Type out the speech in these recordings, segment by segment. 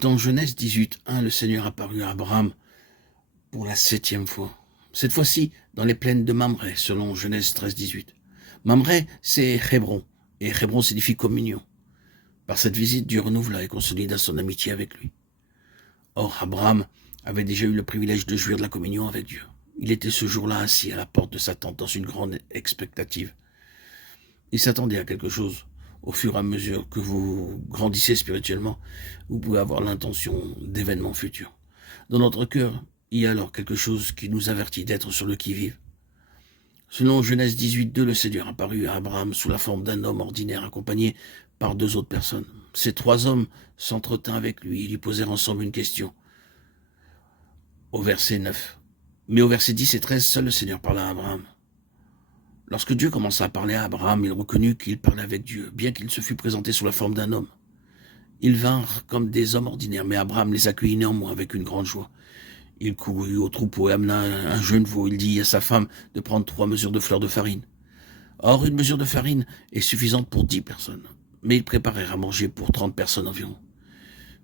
Dans Genèse 18:1, le Seigneur apparut à Abraham pour la 7e fois. Cette fois-ci, dans les plaines de Mamré, selon Genèse 13:18. Mamré, c'est Hébron, et Hébron signifie communion. Par cette visite, Dieu renouvela et consolida son amitié avec lui. Or, Abraham avait déjà eu le privilège de jouir de la communion avec Dieu. Il était ce jour-là assis à la porte de sa tente dans une grande expectative. Il s'attendait à quelque chose. Au fur et à mesure que vous grandissez spirituellement, vous pouvez avoir l'intention d'événements futurs. Dans notre cœur, il y a alors quelque chose qui nous avertit d'être sur le qui-vive. Selon Genèse 18:2, le Seigneur apparut à Abraham sous la forme d'un homme ordinaire accompagné par 2 autres personnes. Ces 3 hommes s'entretinrent avec lui et lui posèrent ensemble une question. Au verset 9. Mais au verset 10 et 13, seul le Seigneur parla à Abraham. Lorsque Dieu commença à parler à Abraham, il reconnut qu'il parlait avec Dieu, bien qu'il se fût présenté sous la forme d'un homme. Ils vinrent comme des hommes ordinaires, mais Abraham les accueillit néanmoins avec une grande joie. Il courut au troupeau et amena un jeune veau. Il dit à sa femme de prendre 3 mesures de fleur de farine. Or, une mesure de farine est suffisante pour 10 personnes. Mais ils préparèrent à manger pour 30 personnes environ.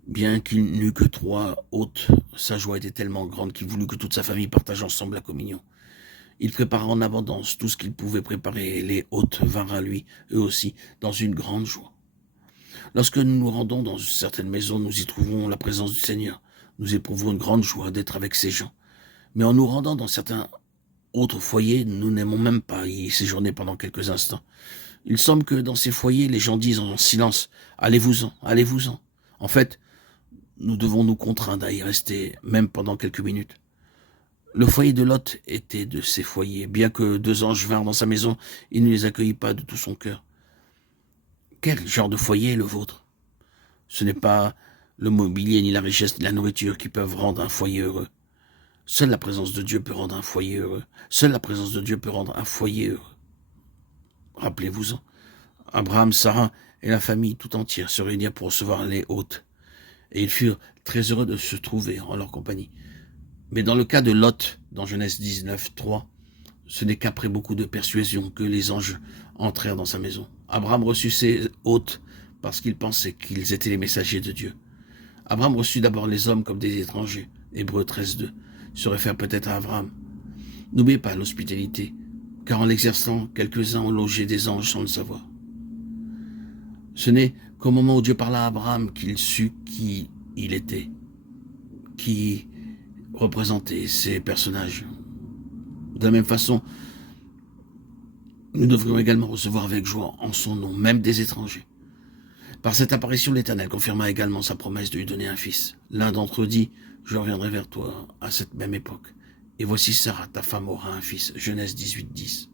Bien qu'il n'eût que 3 hôtes, sa joie était tellement grande qu'il voulut que toute sa famille partage ensemble la communion. Il prépara en abondance tout ce qu'il pouvait préparer, et les hôtes vinrent à lui, eux aussi, dans une grande joie. Lorsque nous nous rendons dans certaines maisons, nous y trouvons la présence du Seigneur. Nous éprouvons une grande joie d'être avec ces gens. Mais en nous rendant dans certains autres foyers, nous n'aimons même pas y séjourner pendant quelques instants. Il semble que dans ces foyers, les gens disent en silence « Allez-vous-en, allez-vous-en ». En fait, nous devons nous contraindre à y rester, même pendant quelques minutes. Le foyer de Lot était de ces foyers. Bien que 2 anges vinrent dans sa maison, il ne les accueillit pas de tout son cœur. Quel genre de foyer est le vôtre? Ce n'est pas le mobilier, ni la richesse, ni la nourriture qui peuvent rendre un foyer heureux. Seule la présence de Dieu peut rendre un foyer heureux. Seule la présence de Dieu peut rendre un foyer heureux. Rappelez-vous-en. Abraham, Sarah et la famille tout entière se réunirent pour recevoir les hôtes. Et ils furent très heureux de se trouver en leur compagnie. Mais dans le cas de Lot, dans Genèse 19:3, ce n'est qu'après beaucoup de persuasion que les anges entrèrent dans sa maison. Abraham reçut ses hôtes parce qu'il pensait qu'ils étaient les messagers de Dieu. Abraham reçut d'abord les hommes comme des étrangers. Hébreux 13:2 se réfère peut-être à Abraham. N'oubliez pas l'hospitalité, car en l'exerçant, quelques-uns ont logé des anges sans le savoir. Ce n'est qu'au moment où Dieu parla à Abraham qu'il sut qui il était, qui représentait ces personnages. De la même façon, nous devrions également recevoir avec joie en son nom, même des étrangers. Par cette apparition, l'Éternel confirma également sa promesse de lui donner un fils. L'un d'entre eux dit « Je reviendrai vers toi à cette même époque. Et voici Sarah, ta femme, aura un fils. » Genèse 18:10.